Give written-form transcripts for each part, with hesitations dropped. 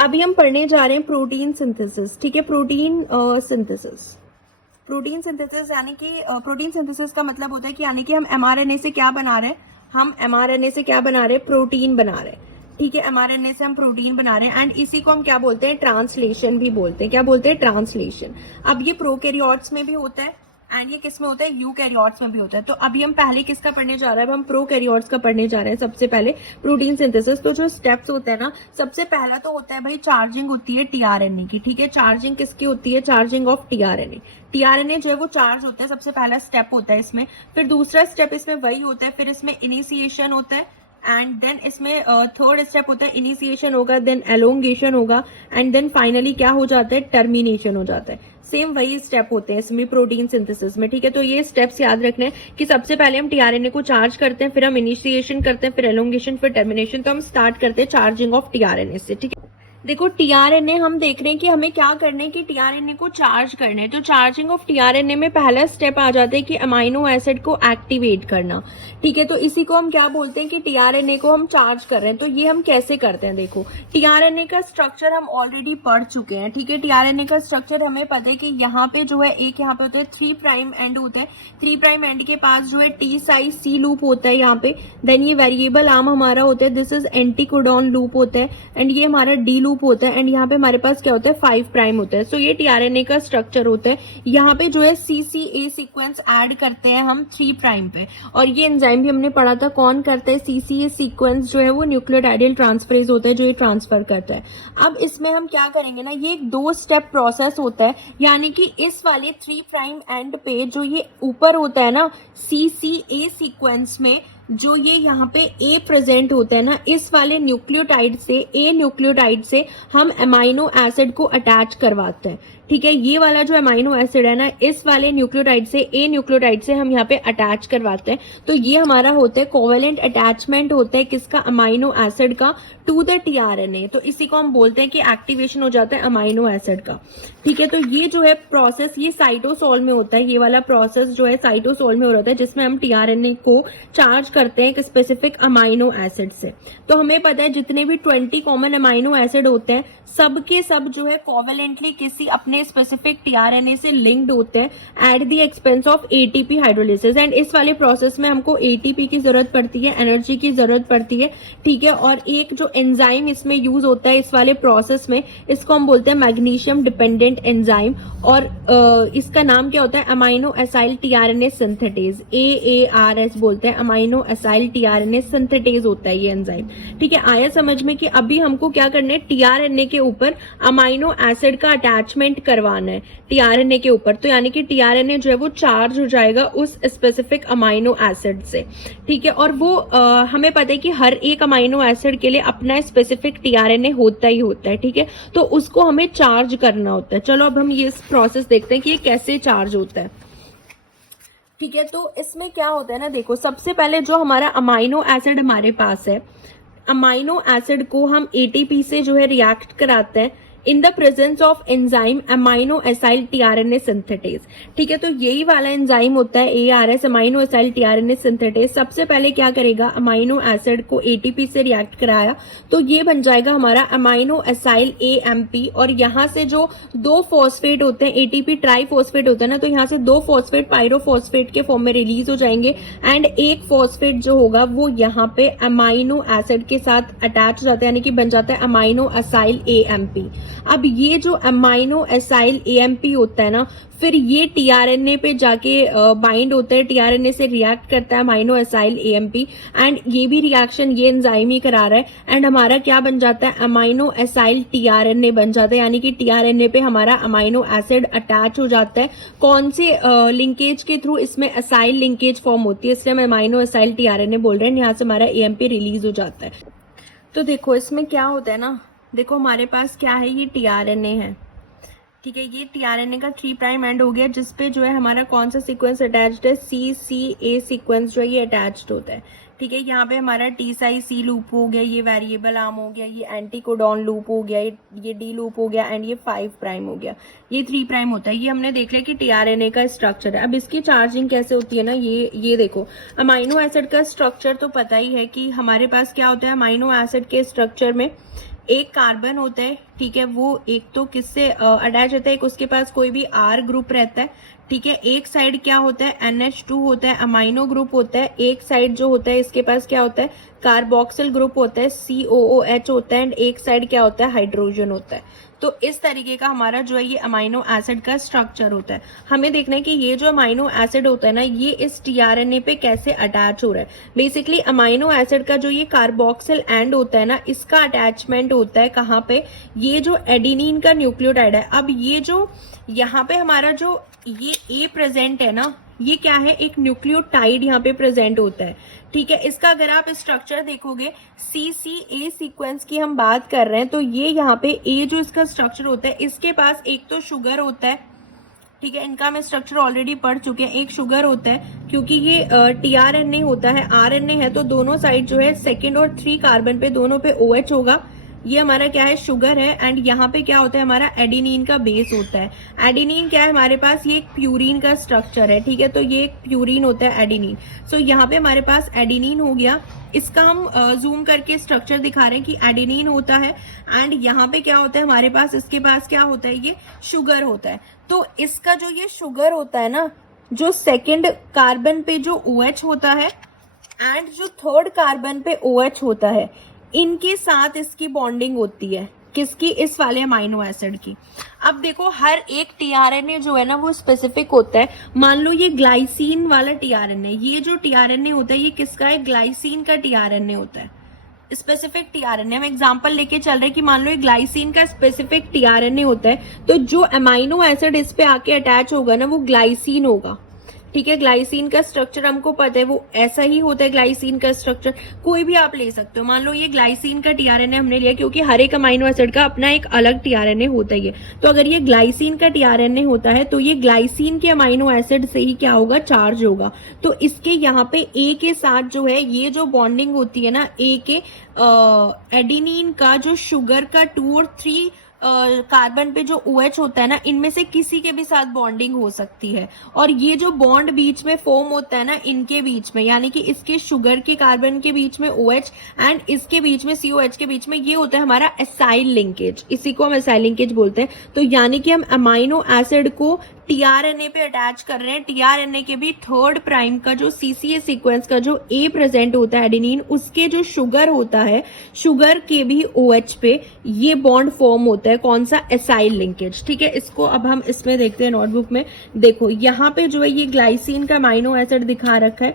अभी हम पढ़ने जा रहे हैं प्रोटीन सिंथेसिस। ठीक है, प्रोटीन सिंथेसिस यानी कि प्रोटीन सिंथेसिस का मतलब होता है कि यानी कि हम एमआरएनए से क्या बना रहे हैं, हम एमआरएनए से क्या बना रहे हैं, प्रोटीन बना रहे हैं। ठीक है, एमआरएनए से हम प्रोटीन बना रहे हैं एंड इसी को हम क्या बोलते हैं, ट्रांसलेशन भी बोलते हैं। क्या बोलते हैं, ट्रांसलेशन। अब ये प्रोकैरियोट्स में भी होता है एंड ये किस में होता है, यूकैरियोट्स में भी होता है। तो अभी हम पहले किसका पढ़ने जा रहे हैं, अब हम प्रोकैरियोट्स का पढ़ने जा रहे हैं। सबसे पहले प्रोटीन सिंथेसिस। तो जो स्टेप्स होते हैं ना, सबसे पहला तो होता है भाई चार्जिंग होती है टीआरएनए की। ठीक है, चार्जिंग किसकी होती है, चार्जिंग ऑफ टीआरएनए। टीआरएनए जो है वो चार्ज होता है, सबसे पहला स्टेप होता है इसमें। फिर दूसरा स्टेप इसमें वही होता है, फिर इसमें इनिशिएशन होता है एंड देन इसमें थर्ड स्टेप होता है, इनिशिएशन होगा, देन एलोंगेशन होगा एंड देन फाइनली क्या हो जाता है, टर्मिनेशन हो जाता है। सेम वही स्टेप होते हैं इसमें प्रोटीन सिंथेसिस में। ठीक है, तो ये स्टेप्स याद रखने हैं कि सबसे पहले हम टीआरएनए को चार्ज करते हैं, फिर हम इनिशिएशन करते हैं, फिर एलोंगेशन, फिर टर्मिनेशन। तो हम स्टार्ट करते हैं चार्जिंग ऑफ टीआरएनए से। ठीक है, देखो टीआरएनए हम देख रहे हैं कि हमें क्या करना है कि टीआरएनए को चार्ज करना है। तो चार्जिंग ऑफ टीआरएनए में पहला स्टेप आ जाता है कि अमाइनो एसिड को एक्टिवेट करना। ठीक है, तो इसी को हम क्या बोलते हैं कि टीआरएनए को हम चार्ज कर रहे हैं। तो ये हम कैसे करते हैं, देखो टीआरएनए का स्ट्रक्चर हम ऑलरेडी पढ़ चुके हैं। ठीक है, टीआरएनए का स्ट्रक्चर हमें पता है कि यहाँ पे जो है एक यहाँ पे होता है 3' एंड होता है। 3' एंड के पास जो है टी साइज सी लूप होता है यहाँ पे। देन ये वेरिएबल आर्म हमारा होता है, दिस इज एंटीकोडॉन लूप होता है एंड ये हमारा डी लूप होता है एंड यहाँ पे हमारे पास क्या होता है, 5' होता है। सो ये टीआरएनए का स्ट्रक्चर होता है। यहाँ पे जो है सीसीए सीक्वेंस ऐड करते हैं हम 3' पे, और ये एंजाइम भी हमने पढ़ा था कौन करता है, सीसीए सीक्वेंस जो है वो न्यूक्लियोटाइडल ट्रांसफरेज होता है जो ये ट्रांसफर करता है। अब इसमें हम क्या करेंगे ना, ये एक 2 स्टेप प्रोसेस होता है, यानी कि इस वाले 3' एंड पे जो ये ऊपर होता है ना सीसीए सीक्वेंस में, जो ये यहाँ पे ए प्रेजेंट होता है ना, इस वाले न्यूक्लियोटाइड से, ए न्यूक्लियोटाइड से हम अमाइनो एसिड को अटैच करवाते हैं। ठीक है, ये वाला जो अमाइनो एसिड है ना, इस वाले न्यूक्लियोटाइड से, ए न्यूक्लियोटाइड से हम यहाँ पे अटैच करवाते हैं। तो ये हमारा होता है कोवेलेंट अटैचमेंट होता है किसका, अमाइनो एसिड का टू द टीआरएनए। तो इसी को हम बोलते हैं कि एक्टिवेशन हो जाता है अमाइनो एसिड का। ठीक है, तो ये जो है प्रोसेस ये साइटोसोल में होता है। ये वाला प्रोसेस जो है साइटोसोल में हो रहा है, जिसमें हम टीआरएनए को चार्ज करते हैं एक स्पेसिफिक अमाइनो एसिड से। तो हमें पता है जितने भी 20 कॉमन अमाइनो एसिड होते हैं, सब के सब जो है कोवेलेंटली किसी अपने स्पेसिफिक टीआरएनए से लिंक्ड होते हैं at the expense of ATP hydrolysis. And इस वाले प्रोसेस में हमको एटीपी की जरूरत पड़ती है, एनर्जी की जरूरत पड़ती है। ठीक है, और एक जो एंजाइम इसमें यूज होता है इस वाले प्रोसेस में, इसको हम बोलते हैं मैग्नीशियम डिपेंडेंट एंजाइम, और इसका नाम क्या होता है, amino acyl tRNA synthetase, AARS बोलते हैं, अमाइनो एसाइल टीआरएनए सिंथेटेज होता है ये एंजाइम। ठीक है, आया समझ में कि अभी हमको क्या करना है, टीआरएनए के ऊपर अमाइनो एसिड का अटैचमेंट करवाना है टीआरएनए के ऊपर। तो यानी कि टीआरएनए जो है वो चार्ज हो जाएगा उस स्पेसिफिक अमाइनो एसिड से। ठीक है, और वो हमें पता है कि हर एक अमाइनो एसिड के लिए अपना स्पेसिफिक टीआरएनए होता ही होता है। ठीक है, तो उसको हमें चार्ज करना होता है। चलो अब हम ये प्रोसेस देखते हैं कि ये कैसे चार्ज होता है। ठीक है, तो इसमें क्या होता है ना, देखो सबसे पहले जो हमारा अमाइनो एसिड हमारे पास है, अमाइनो एसिड को हम एटीपी से जो है रिएक्ट कराते हैं in the presence of enzyme amino acyl tRNA synthetase. ठीक है, तो यही वाला एंजाइम होता है ARS, amino acyl tRNA synthetase. सबसे पहले क्या करेगा, अमाइनो एसिड को एटीपी से रिएक्ट कराया तो ये बन जाएगा हमारा अमाइनो एसाइल AMP, और यहाँ से जो 2 फॉस्फेट होते हैं, एटीपी ट्राईफॉस्फेट होता है ना, तो यहाँ से 2 फॉस्फेट पायरोफॉस्फेट के फॉर्म में रिलीज हो जाएंगे एंड एक फॉस्फेट जो होगा वो यहाँ पे अमाइनो एसिड के साथ अटैच हो जाता है, यानी कि बन जाता है अमाइनो एसाइल AMP। अब ये जो अमाइनो एसाइल AMP होता है ना, फिर ये टीआरएनए पे जाके बाइंड होता है, टीआरएनए से रिएक्ट करता है अमाइनो एसाइल AMP, एंड ये भी रिएक्शन ये एंजाइम ही करा रहा है एंड हमारा क्या बन जाता है, अमाइनो एसाइल टीआरएनए बन जाता है, यानी कि टीआरएनए पे हमारा अमाइनो एसिड अटैच हो जाता है। कौन से लिंकेज के थ्रू, इसमें एसाइल लिंकेज फॉर्म होती है, इसलिए हम अमाइनो एसाइल टीआरएनए बोल रहे हैं। यहाँ से हमारा AMP रिलीज हो जाता है। तो देखो इसमें क्या होता है ना, देखो हमारे पास क्या है, ये टीआरएनए है। ठीक है, ये टीआरएनए का 3' एंड हो गया, जिसपे जो है हमारा कौन सा सीक्वेंस अटैच्ड है, CCA सीक्वेंस जो है ये अटैच्ड होता है। ठीक है, यहाँ पे हमारा टी साइज सी लूप हो गया, ये वेरिएबल आर्म हो गया, ये एंटीकोडॉन लूप हो गया, ये डी लूप हो गया एंड ये 5' हो गया, ये 3' होता है। ये हमने देख लिया कि टीआरएनए का स्ट्रक्चर है। अब इसकी चार्जिंग कैसे होती है ना, ये देखो अमाइनो एसिड का स्ट्रक्चर तो पता ही है कि हमारे पास क्या होता है, अमाइनो एसिड के स्ट्रक्चर में एक कार्बन होता है। ठीक है, वो एक तो किससे अटैच रहता है, एक उसके पास कोई भी R ग्रुप रहता है, ठीक है। एक साइड क्या होता है, NH2 होता है, अमाइनो ग्रुप होता है। एक साइड जो होता है इसके पास क्या होता है, कार्बोक्सिल ग्रुप होता है, COOH होता है, एंड एक साइड क्या होता है, हाइड्रोजन होता है। तो इस तरीके का हमारा जो है ये अमाइनो एसिड का स्ट्रक्चर होता है। हमें देखना है कि ये जो अमाइनो एसिड होता है ना, ये इस टीआरएनए पे कैसे अटैच हो रहा है। बेसिकली अमाइनो एसिड का जो ये कार्बोक्सिल एंड होता है ना, इसका अटैचमेंट होता है कहाँ पे, ये जो एडिनिन का न्यूक्लियोटाइड है। अब ये जो यहाँ पे हमारा जो ये ए प्रेजेंट है ना, ये क्या है, एक न्यूक्लियोटाइड यहाँ पे प्रेजेंट होता है, ठीक है। इसका अगर आप स्ट्रक्चर देखोगे, CCA सीक्वेंस की हम बात कर रहे हैं, तो ये यहाँ पे ए जो इसका स्ट्रक्चर होता है, इसके पास एक तो शुगर होता है, ठीक है। इनका हम स्ट्रक्चर ऑलरेडी पढ़ चुके हैं। एक शुगर होता है, क्योंकि ये टीआरएनए होता है, आरएनए है, तो दोनों साइड जो है सेकेंड और 3 कार्बन पे दोनों पे OH होगा। ये हमारा क्या है, शुगर है। एंड यहाँ पे क्या होता है, हमारा एडिनिन का बेस होता है। एडिनिन क्या है हमारे पास, ये एक प्यूरिन का स्ट्रक्चर है, ठीक है। तो ये एक प्यूरिन होता है एडिनिन। सो यहाँ पे हमारे पास एडिनिन हो गया। इसका हम जूम करके स्ट्रक्चर दिखा रहे हैं कि एडिनिन होता है, एंड यहाँ पे क्या होता है हमारे पास, इसके पास क्या होता है, ये शुगर होता है। तो इसका जो ये शुगर होता है ना, जो सेकेंड कार्बन पे जो OH होता है एंड जो थर्ड कार्बन पे OH होता है, इनके साथ इसकी बॉन्डिंग होती है, किसकी, इस वाले अमाइनो एसिड की। अब देखो, हर एक टीआरएनए जो है ना वो स्पेसिफिक होता है। मान लो ये ग्लाइसिन वाला टीआरएनए, ये जो टीआरएनए होता है ये किसका है, ग्लाइसिन का टीआरएनए होता है, स्पेसिफिक टीआरएनए। हम एग्जांपल लेके चल रहे हैं कि मान लो ये ग्लाइसिन का स्पेसिफिक टीआरएनए होता है, तो जो अमाइनो एसिड इस पे आके अटैच होगा ना, वो ग्लाइसिन होगा, ठीक है। ग्लाइसिन का स्ट्रक्चर हमको पता है, वो ऐसा ही होता है। ग्लाइसिन का स्ट्रक्चर कोई भी आप ले सकते हो। मान लो ये ग्लाइसिन का टीआरएनए हमने लिया, क्योंकि हर एक अमाइनो एसिड का अपना एक अलग टीआरएनए होता है। तो अगर ये ग्लाइसिन का टीआरएनए होता है, तो ये ग्लाइसिन के अमाइनो एसिड से ही क्या होगा, चार्ज होगा। तो इसके यहाँ पे ए के साथ जो है ये जो बॉन्डिंग होती है ना, ए के एडिनिन का जो शुगर का 2 और 3 कार्बन पे जो OH होता है ना, इनमें से किसी के भी साथ बॉन्डिंग हो सकती है। और ये जो बॉन्ड बीच में फॉर्म होता है ना, इनके बीच में, यानी कि इसके शुगर के कार्बन के बीच में OH एंड इसके बीच में COH के बीच में, ये होता है हमारा एसाइल लिंकेज। इसी को हम एसाइल लिंकेज बोलते हैं। तो यानी कि हम अमाइनो एसिड को टीआरएनए पे अटैच कर रहे हैं। टीआरएनए के भी थर्ड प्राइम का जो CCA सीक्वेंस का जो ए प्रेजेंट होता है एडेनिन, उसके जो शुगर होता है, शुगर के भी OH पे ये बॉन्ड फॉर्म होता है। कौन सा, एसाइल लिंकेज, ठीक है। इसको अब हम इसमें देखते हैं नोटबुक में। देखो यहाँ पे जो है ये ग्लाइसिन का अमाइनो एसिड दिखा रखा है।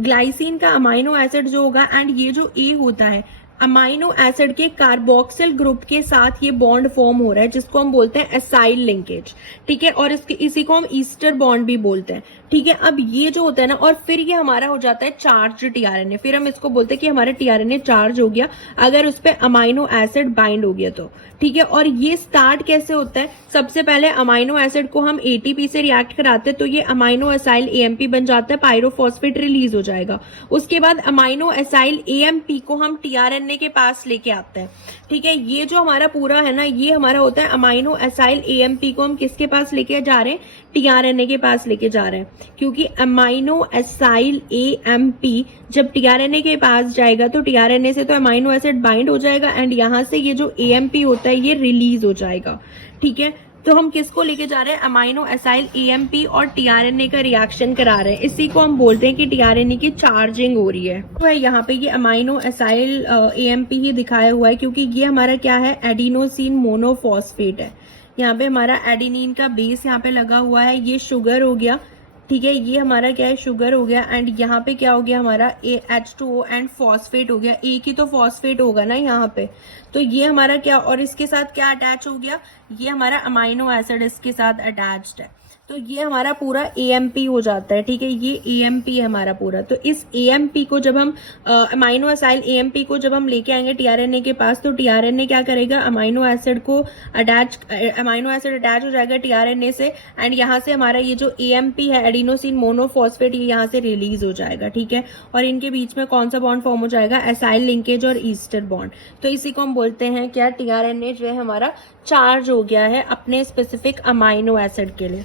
ग्लाइसिन का अमाइनो एसिड जो होगा, एंड ये जो ए होता है, अमाइनो एसिड के कार्बोक्सिल ग्रुप के साथ ये बॉन्ड फॉर्म हो रहा है, जिसको हम बोलते हैं एसाइल लिंकेज, ठीक है। और इसी को हम ईस्टर बॉन्ड भी बोलते हैं, ठीक है। अब ये जो होता है ना, और फिर ये हमारा हो जाता है चार्ज टीआरएनए। फिर हम इसको बोलते हैं कि हमारा टीआरएनए चार्ज हो गया अगर उस पर अमाइनो एसिड बाइंड हो गया तो, ठीक है। और ये स्टार्ट कैसे होता है, सबसे पहले अमाइनो एसिड को हम ATP से रिएक्ट कराते हैं, तो ये अमाइनो एसाइल AMP बन जाता है, पायरोफॉस्फेट रिलीज हो जाएगा। उसके बाद अमाइनो एसाइल AMP को हम टीआरएनए के पास लेके आते हैं, ठीक है। ये जो हमारा पूरा है ना, ये हमारा होता है अमाइनो एसाइल AMP को हम किसके पास लेके जा रहे हैं, टीआरएनए के पास लेके जा रहे हैं। क्योंकि अमाइनो एसाइल AMP जब टीआरएनए के पास जाएगा, तो टीआरएनए से तो अमाइनो एसिड बाइंड हो जाएगा, एंड यहां से ये जो AMP होता है ये रिलीज हो जाएगा, ठीक है। तो हम किसको लेके जा रहे हैं, अमाइनो एसाइल AMP और टीआरएनए का रिएक्शन करा रहे हैं। इसी को हम बोलते हैं कि टीआरएनए की चार्जिंग हो रही है। तो यहाँ पे ये अमाइनो एसाइल AMP ही दिखाया हुआ है, क्योंकि ये हमारा क्या है, एडिनोसिन मोनोफॉस्फेट है। यहाँ पे हमारा एडिनिन का बेस यहाँ पे लगा हुआ है, ये शुगर हो गया, ठीक है। ये हमारा क्या है, शुगर हो गया, एंड यहाँ पे क्या हो गया हमारा H2O एंड फॉस्फेट हो गया। एक ही तो फॉस्फेट होगा ना यहाँ पे, तो ये हमारा क्या, और इसके साथ क्या अटैच हो गया, ये हमारा अमाइनो एसिड इसके साथ अटैच्ड है। तो ये हमारा पूरा AMP हो जाता है, ठीक है। ये AMP है हमारा पूरा। तो इस AMP को जब हम अमाइनो एसाइल AMP को जब हम लेके आएंगे टीआरएनए के पास, तो टीआरएनए क्या करेगा, अमाइनो एसिड अटैच हो जाएगा टीआरएनए से, एंड यहाँ से हमारा ये जो AMP है, एडिनोसिन मोनोफॉस्फेट, ये यहाँ से रिलीज हो जाएगा, ठीक है। और इनके बीच में कौन सा बॉन्ड फॉर्म हो जाएगा, एसाइल लिंकेज और ईस्टर बॉन्ड। तो इसी को हम बोलते हैं क्या, टीआरएनए जो है हमारा चार्ज हो गया है अपने स्पेसिफिक अमाइनो एसिड के लिए।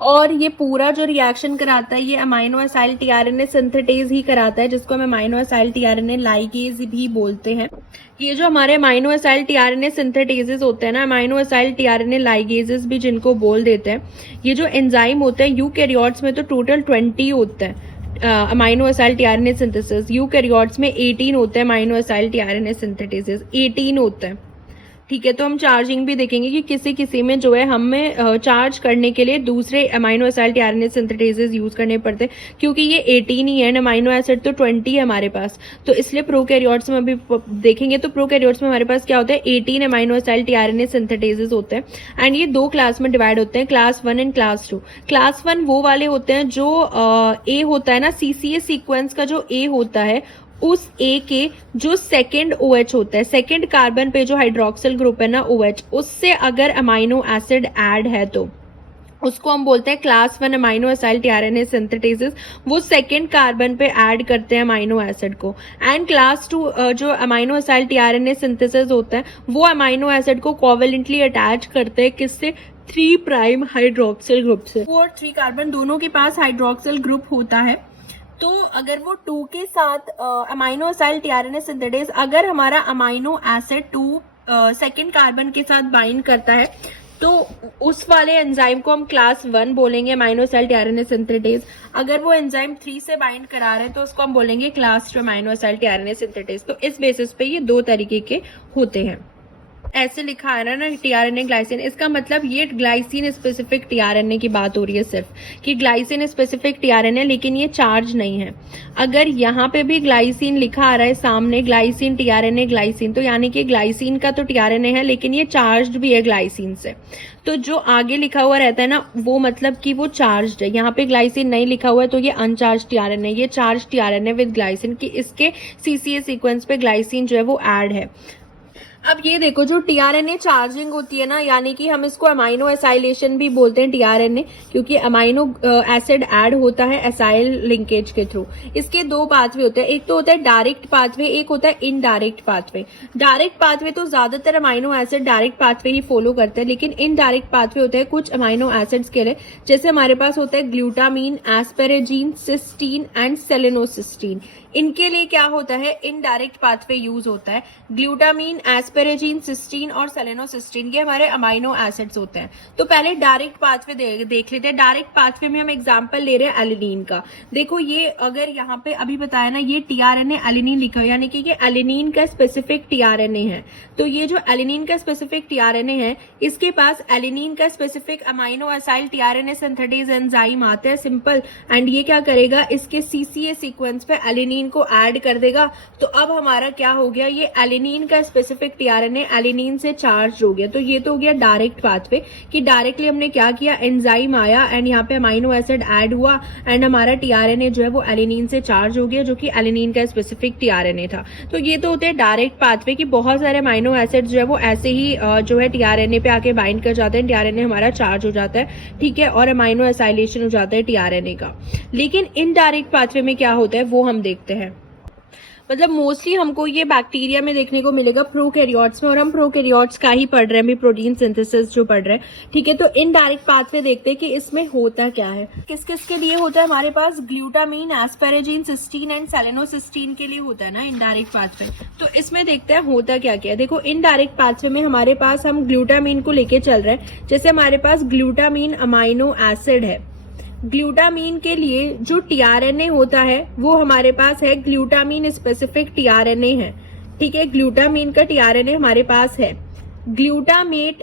और ये पूरा जो रिएक्शन कराता है ये अमाइनो एसाइल टीआरएनए सिंथेटेज ही कराता है, जिसको हम अमाइनो एसाइल टीआरएनए लाइगेज भी बोलते हैं। ये जो हमारे अमाइनो एसाइल टीआरएनए सिंथेटेजेस होते हैं ना, अमाइनो एसाइल टीआरएनए लाइगेजेस भी जिनको बोल देते हैं, ये जो एंजाइम होते हैं यूकैरियोट्स में तो टोटल 20 होते हैं amino acyl tRNA synthesis. Eukaryotes में 18 होते हैं अमाइनो एसाइल टीआरएनए सिंथेटेजेस, 18 होते हैं। ठीक है, तो हम चार्जिंग भी देखेंगे कि किसी किसी में जो है हमें चार्ज करने के लिए दूसरे अमाइनो एसाइल टीआरएनए सिंथेटेजेस यूज करने पड़ते हैं, क्योंकि ये 18 ही है, अमाइनो एसिड तो 20 है हमारे पास। तो इसलिए प्रोकैरियोट्स में अभी देखेंगे तो प्रोकैरियोट्स में हमारे पास क्या होता है, 18 अमाइनो एसाइल टीआरएनए सिंथेटेजेस होते हैं। एंड ये 2 क्लास में डिवाइड होते हैं, क्लास 1 एंड क्लास 2। क्लास 1 वो वाले होते हैं जो ए होता है ना, सीसीए सीक्वेंस का जो ए होता है, उस ए के जो सेकेंड OH होता है, सेकेंड कार्बन पे जो हाइड्रोक्सिल ग्रुप है ना OH, उससे अगर अमाइनो एसिड ऐड है तो उसको हम बोलते हैं क्लास 1 अमाइनो एसाइल टीआरएनए सिंथेटेजेस। वो सेकेंड कार्बन पे ऐड करते हैं अमाइनो एसिड को। एंड क्लास 2 जो अमाइनो एसाइल टीआरएनए सिंथेसिस होता है, वो अमाइनो एसिड को कोवेलेंटली अटैच करते हैं किससे, 3 प्राइम हाइड्रोक्सिल ग्रुप से। 4 और 3 कार्बन दोनों के पास हाइड्रोक्सिल ग्रुप होता है। तो अगर वो 2 के साथ अमाइनो एसाइल टीआरएनए सिंथेटेज, अगर हमारा अमाइनो एसिड 2 सेकेंड कार्बन के साथ बाइंड करता है, तो उस वाले एंजाइम को हम क्लास 1 बोलेंगे अमाइनो एसाइल टीआरएनए सिंथेटेज। अगर वो एंजाइम 3 से बाइंड करा रहे हैं तो उसको हम बोलेंगे class 2 amino acyl tRNA synthetase. तो इस बेसिस पे ये 2 तरीके के होते हैं। ऐसे लिखा है ना टीआरएनए ग्लाइसिन, इसका मतलब ये ग्लाइसिन स्पेसिफिक टीआरएनए की बात हो रही है सिर्फ, कि ग्लाइसिन स्पेसिफिक टीआरएनए, लेकिन ये चार्ज नहीं है। अगर यहाँ पे भी ग्लाइसिन लिखा आ रहा है सामने, ग्लाइसिन टीआरएनए ग्लाइसिन, तो यानी कि ग्लाइसिन का तो टीआरएनए है लेकिन ये चार्ज्ड भी है ग्लाइसिन से। तो जो आगे लिखा हुआ रहता है ना, वो मतलब कि वो चार्ज्ड है। यहाँ पे ग्लाइसिन नहीं लिखा हुआ है तो ये अनचार्ज टीआरएनए, ये चार्ज टीआरएनए विद ग्लाइसिन, कि इसके सीसीए सीक्वेंस पे ग्लाइसिन जो है वो ऐड है। अब ये देखो, जो टीआरएनए चार्जिंग होती है ना, यानी कि हम इसको अमाइनो एसाइलेशन भी बोलते हैं टीआरएनए, क्योंकि अमाइनो एसिड ऐड होता है एसाइल लिंकेज के थ्रू। इसके 2 पाथवे होते हैं, एक तो होता है डायरेक्ट पाथवे, एक होता है इनडायरेक्ट पाथवे। डायरेक्ट पाथवे तो ज्यादातर अमाइनो एसिड डायरेक्ट पाथवे ही फॉलो करते हैं, लेकिन इनडायरेक्ट पाथवे होते हैं कुछ अमाइनो एसिड्स के लिए, जैसे हमारे पास होता है ग्लूटामीन, एस्पेरेजीन, सिस्टीन एंड सेलेनोसिस्टीन। इनके लिए क्या होता है, इनडायरेक्ट पाथवे यूज होता है। ग्लूटामीन, एस्पेरेजीन, सिस्टीन और सेलेनोसिस्टीन, ये हमारे अमाइनो एसिड्स होते हैं। तो पहले डायरेक्ट पाथवे देख लेते हैं। डायरेक्ट पाथवे में हम एग्जांपल ले रहे हैं एलिनीन का। देखो, ये अगर यहाँ पे अभी बताया ना, ये टीआरएनए एलिनीन लिखा है, यानी कि ये एलिनीन का स्पेसिफिक टीआरएनए है। तो ये जो एलिनीन का स्पेसिफिक टीआरएनए है, इसके पास एलिनीन का specific amino acyl tRNA synthetase enzyme आता है, सिंपल। एंड ये क्या करेगा, इसके सीसीए सीक्वेंस पे एलिनीन को ऐड कर देगा। तो अब हमारा क्या हो गया, ये एलिनीन का स्पेसिफिक टीआरएनए एलिनीन से चार्ज हो गया। तो ये तो हो गया डायरेक्ट पाथवे, कि डायरेक्टली हमने क्या किया, एंजाइम आया एंड यहाँ पे अमाइनो एसिड ऐड हुआ एंड हमारा टीआरएनए जो है वो एलिनीन से चार्ज हो गया, जो कि एलिनीन का स्पेसिफिक टीआरएनए था। तो ये तो होते हैं डायरेक्ट पाथवे, की बहुत सारे अमाइनो एसिड जो है वो ऐसे ही जो है टीआरएनए पे आके बाइंड कर जाते हैं, टीआरएनए हमारा चार्ज हो जाता है, ठीक है, और अमाइनो एसाइलेशन हो जाता है टीआरएनए का। लेकिन इनडायरेक्ट पाथवे में क्या होता है वो हम देखते हैं। मतलब मोस्टली हमको ये बैक्टीरिया में देखने को मिलेगा, प्रोकैरियोट्स में, और हम प्रोकैरियोट्स का ही पढ़ रहे हैं अभी, प्रोटीन सिंथेसिस जो पढ़ रहे हैं, ठीक है। तो इनडायरेक्ट पाथवे देखते हैं कि इसमें होता क्या है, किस किस के लिए होता है। हमारे पास ग्लूटामीन, एस्पेरेजीन, सिस्टीन एंड सेलेनोसिस्टीन के लिए होता है ना इनडायरेक्ट पाथवे। तो इसमें देखते हैं होता क्या क्या है। देखो, इनडायरेक्ट पाथवे में हमारे पास हम ग्लूटामीन को लेके चल रहे हैं। जैसे हमारे पास ग्लूटामीन अमाइनो एसिड है, ग्लूटामीन के लिए जो टीआरएनए होता है वो हमारे पास है ग्लूटामीन स्पेसिफिक टीआरएनए है, ठीक है। ग्लूटामीन का टीआरएनए हमारे पास है। ग्लूटामेट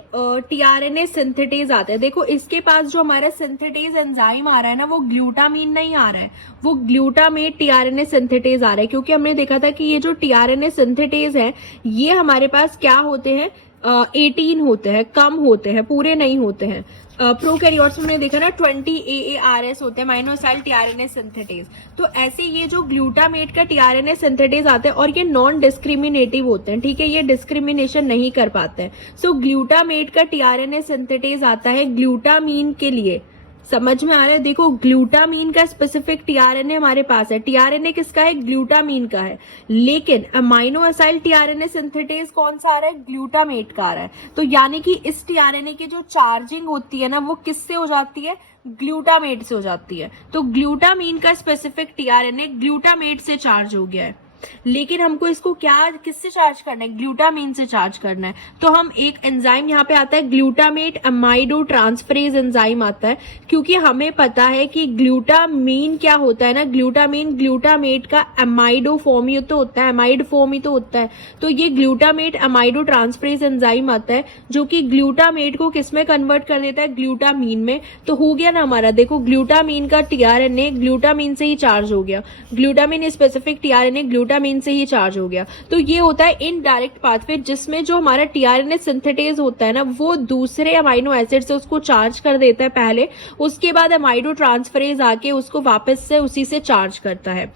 टीआरएनए सिंथेटेज आता है। देखो, इसके पास जो हमारा सिंथेटेज एंजाइम आ रहा है ना, वो ग्लूटामीन नहीं आ रहा है, वो ग्लूटामेट टीआरएनए सिंथेटेज आ रहा है, क्योंकि हमने देखा था कि ये जो टीआरएनए सिंथेटेज है ये हमारे पास क्या होते हैं, 18 होते हैं, कम होते हैं, पूरे नहीं होते हैं। प्रोकैरियोट्स में देखा ना 20 AARS होते हैं, अमाइनो एसाइल टीआरएनए सिंथेटेज। तो ऐसे ये जो ग्लूटामेट का टीआरएनए सिंथेटेज आते हैं और ये नॉन डिस्क्रिमिनेटिव होते हैं, ठीक है, ये डिस्क्रिमिनेशन नहीं कर पाते हैं। सो ग्लूटामेट का टीआरएनए सिंथेटेज आता है ग्लूटामीन के लिए, समझ में आ रहा है? देखो ग्लूटामीन का स्पेसिफिक टीआरएनए हमारे पास है। टीआरएनए किसका है? ग्लूटामीन का है। लेकिन अमाइनो असाइल टीआरएनए सिंथेटेज कौन सा आ रहा है? ग्लूटामेट का आ रहा है। तो यानी कि इस टीआरएनए की जो चार्जिंग होती है ना वो किससे हो जाती है? ग्लूटामेट से हो जाती है। तो ग्लूटामीन का स्पेसिफिक टीआरएनए ग्लूटामेट से चार्ज हो गया है। लेकिन हमको इसको क्या किससे चार्ज करना है? ग्लूटामीन से चार्ज करना है। तो हम एक एंजाइम यहाँ पे आता है ग्लूटामेट अमाइडो ट्रांसफरेज एंजाइम आता है, क्योंकि हमें पता है कि ग्लूटामीन क्या होता है ना, ग्लूटामीन ग्लूटामेट का अमाइडो फॉर्म ही तो होता है, अमाइड फॉर्म ही तो होता है। तो ये ग्लूटामेट अमाइडो ट्रांसफरेज एंजाइम आता है जो कि ग्लूटामेट को किसमें कन्वर्ट कर देता है? ग्लूटामीन में। तो हो गया ना हमारा, देखो ग्लूटामीन का टीआरएनए ग्लूटामीन से ही चार्ज हो गया, ग्लूटामीन स्पेसिफिक टीआरएनए ग्लूटामीन से ही चार्ज हो गया। तो ये होता है इनडायरेक्ट पाथवे, जिसमें जो हमारा टीआरएनए सिंथेटेज होता है ना वो दूसरे अमाइनो एसिड से उसको चार्ज कर देता है पहले, उसके बाद अमाइडो ट्रांसफरेज आके उसको वापस से उसी से चार्ज करता है।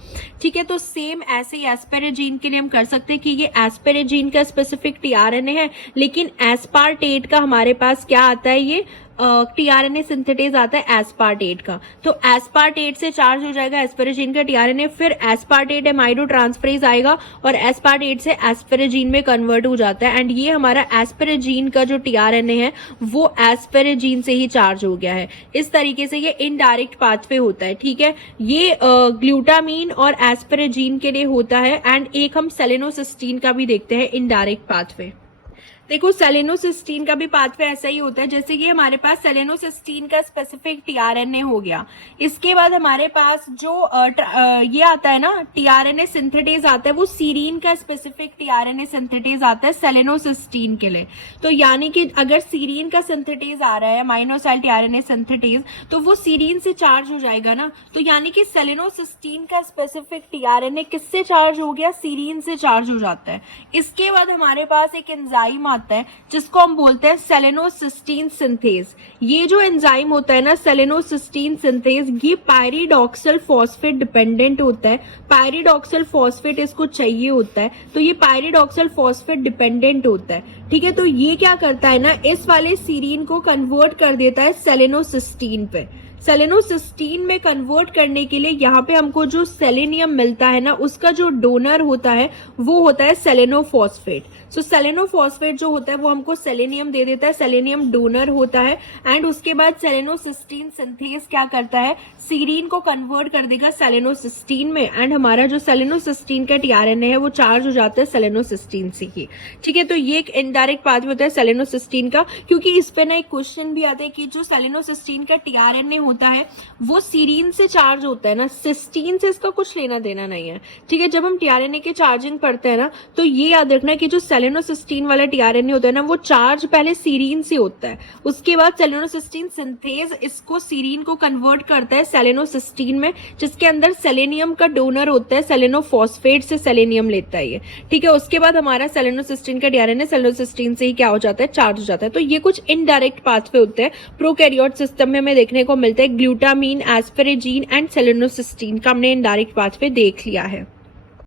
ठीक है, तो सेम ऐसे ही एस्पेरेजीन के लिए हम कर सकते हैं कि ये एस्पेरेजीन का स्पेसिफिक टीआरएनए है, लेकिन एस्पार्टेट का हमारे पास क्या आता है? ये टीआरएनए सिंथेटेज आता है एस्पार्टेट का। तो एस्पार्टेट से चार्ज हो जाएगा एस्पेरेजीन का टीआरएनए, फिर एस्पार्टेट एमाइडो ट्रांसफरेज आएगा और एस्पार्टेट से एस्पेरेजीन में कन्वर्ट हो जाता है। एंड ये हमारा एस्पेरेजीन का जो टीआरएनए है वो एस्पेरेजीन से ही चार्ज हो गया है। इस तरीके से ये इनडायरेक्ट पाथवे होता है। ठीक है, ये ग्लूटामीन और एस्पेरेजीन के लिए होता है। एंड एक हम सेलेनोसिस्टीन का भी देखते हैं इनडायरेक्ट पाथवे। देखो सेलेनोसिस्टीन का भी पाथवे ऐसा ही होता है, जैसे कि हमारे पास सेलेनोसिस्टीन का स्पेसिफिक टीआरएनए हो गया। इसके बाद हमारे पास जो ये आता है ना टीआरएनए सिंथेटेज आता है, वो सीरीन का स्पेसिफिक टीआरएनए सिंथेटेज आता है सेलेनोसिस्टीन के लिए। तो यानी कि अगर सीरीन का सिंथेटेज आ रहा है अमाइनो असाइल टीआरएनए सिंथेटेज, तो वो सीरीन से चार्ज हो जाएगा ना। तो यानी कि सेलेनोसिस्टीन का स्पेसिफिक टीआरएनए किससे चार्ज हो गया? सीरीन से चार्ज हो जाता है। इसके बाद हमारे पास एक एंजाइम आता है जिसको हम बोलते हैं सेलेनोसिस्टीन सिंथेज। ये जो एंजाइम होता है ना सेलेनोसिस्टीन सिंथेज, ये पायरिडॉक्सिल फॉस्फेट डिपेंडेंट होता है। पायरिडॉक्सिल फॉस्फेट इसको चाहिए होता है, तो ये पायरिडॉक्सिल फॉस्फेट डिपेंडेंट होता है। ठीक है, तो ये क्या करता है ना, इस वाले सीरीन को कन्वर्ट कर देता है सेलेनोसिस्टीन पे। सेलेनोसिस्टीन में कन्वर्ट करने के लिए यहाँ पे हमको जो सेलेनियम मिलता है ना, उसका जो डोनर होता है वो होता है सेलेनोफॉस्फेट। सो सेलेनोफॉस्फेट जो होता है वो हमको सेलेनियम दे देता है, सेलेनियम डोनर होता है। एंड उसके बाद सेलेनोसिस्टीन सिंथेज क्या करता है? सीरीन को कन्वर्ट कर देगा सेलेनोसिस्टीन में। एंड हमारा जो सेलेनोसिस्टीन का टीआरएनए है वो चार्ज हो जाता है सेलेनोसिस्टीन से ही। ठीक है, तो ये एक इनडायरेक्ट पाथवे होता है सेलेनोसिस्टीन का, क्योंकि इस पे ना एक क्वेश्चन भी आता है कि जो सेलेनोसिस्टीन का टीआरएनए होता है वो सीरीन से चार्ज होता है ना, सिस्टीन से इसका कुछ लेना देना नहीं है। ठीक है, जब हम टीआरएनए के चार्जिंग पढ़ते हैं ना, तो ये याद रखना है कि जो सेलेनोसिस्टीन वाला टीआरएनए होता है ना, वो चार्ज पहले सीरीन से होता है, उसके बाद सेलेनोसिस्टीन सिंथेज इसको सीरीन को कन्वर्ट करता है सेलेनोसिस्टीन में, जिसके अंदर सेलेनियम का डोनर होता है, सेलेनोफॉस्फेट से सेलेनियम लेता है ये। ठीक है, उसके बाद हमारा सेलेनोसिस्टीन का टीआरएनए सेलेनोसिस्टीन से ही क्या हो जाता है? चार्ज हो जाता है। तो ये कुछ इनडायरेक्ट पाथवे होते हैं प्रोकैरियोट सिस्टम में हमें देखने को मिलता है। ग्लूटामीन, एस्पेरेजीन एंड सेलेनोसिस्टीन का हमने इनडायरेक्ट पाथवे देख लिया है।